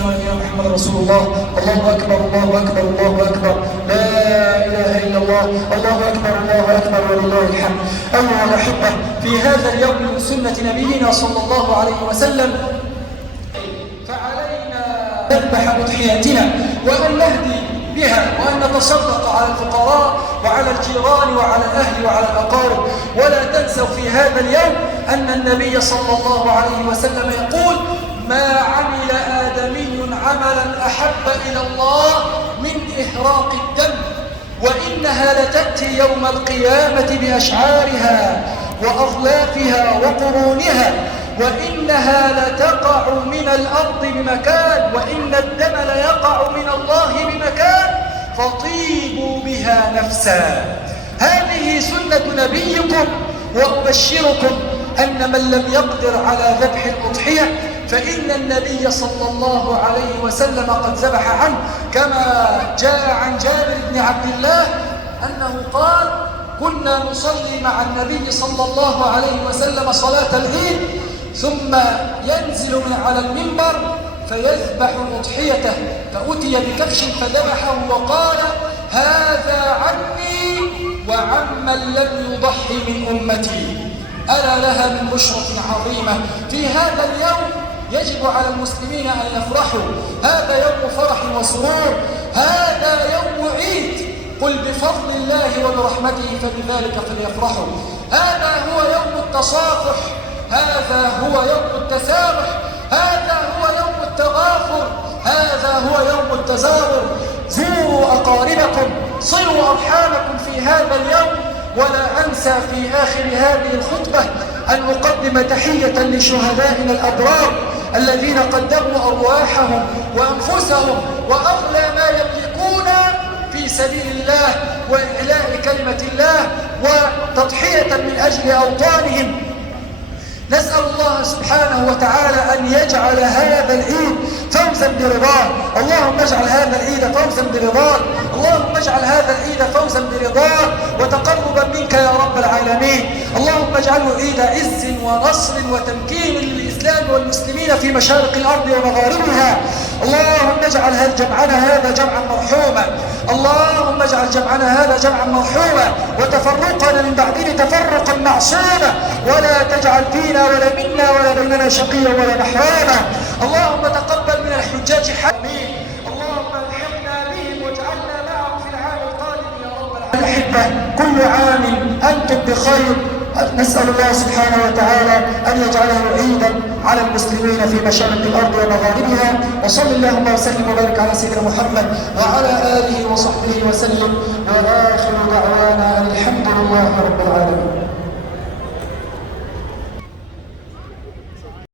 سيدنا ونبينا محمد رسول الله. الله أكبر الله أكبر الله أكبر، لا إله إلا الله، الله أكبر الله أكبر ولله الحمد. أيها الأحبة، في هذا اليوم من سنة نبينا صلى الله عليه وسلم فعلينا نذبح أضحيتنا وأن نهدي بها وأن نتصدق على الفقراء وعلى الجيران وعلى الأهل وعلى الأقارب. ولا تنسوا في هذا اليوم أن النبي صلى الله عليه وسلم يقول: ما عمل آدمي عملا أحب إلى الله من إهراق الدم، وإنها لتأتي يوم القيامة بأشعارها وأظلافها وقرونها، وإنها لتقع من الأرض بمكان، وإن الدم ليقع من الله بمكان، فطيبوا بها نفسا. هذه سنة نبيكم، وأبشركم أن من لم يقدر على ذبح الأضحية فإن النبي صلى الله عليه وسلم قد ذبح عنه، كما جاء عن جابر بن عبد الله أنه قال: كنا نصلي مع النبي صلى الله عليه وسلم صلاة العيد، ثم ينزل من على المنبر فيذبح أضحيته، فأتي بكبش فذبحه وقال: هذا عني وعمن لم يضحي من أمتي. ألا لها من بشرة عظيمة. في هذا اليوم يجب على المسلمين أن يفرحوا، هذا يوم فرح وسرور، هذا يوم عيد. قل بفضل الله وبرحمته فبذلك فليفرحوا. هذا هو يوم التصافح، هذا هو يوم التسامح، هذا هو يوم التغافر، هذا هو يوم التزاور. زوروا أقاربكم، صلوا أرحامكم في هذا اليوم. ولا أنسى في آخر هذه الخطبة أن أقدم تحية لشهدائنا الأبرار الذين قدموا أرواحهم وأنفسهم وأغلى ما يملكون في سبيل الله وإعلاء كلمة الله وتضحية من أجل أوطانهم. نسأل الله سبحانه وتعالى أن يجعل هذا العيد فوزا برضاه. اللهم اجعل هذا العيد فوزا برضاه، اللهم اجعل هذا العيد فوزا برضاه وتقربا منك يا رب العالمين. اللهم اجعله عيد عز ونصر وتمكين للإسلام والمسلمين في مشارق الأرض ومغاربها. اللهم اجعل جمعنا هذا جمعا مرحوما، اللهم اجعل جمعنا هذا جمعا مرحوما وتفرقنا من بعده تفرقا معصوما، ولا تجعل فينا ولا منا ولا بيننا شقيا ولا محروما. اللهم تقبل من الحجاج حمين، اللهم الحقنا بهم واجعلنا معهم في العام القادم يا رب العالمين. الأحبة، كل عام أنتم بخير. نسأل الله سبحانه وتعالى أن يجعله عيدا على المسلمين في مشارق الأرض ومغاربها. وصل اللهم وسلم وبارك على سيدنا محمد وعلى آله وصحبه وسلم، وآخر دعوانا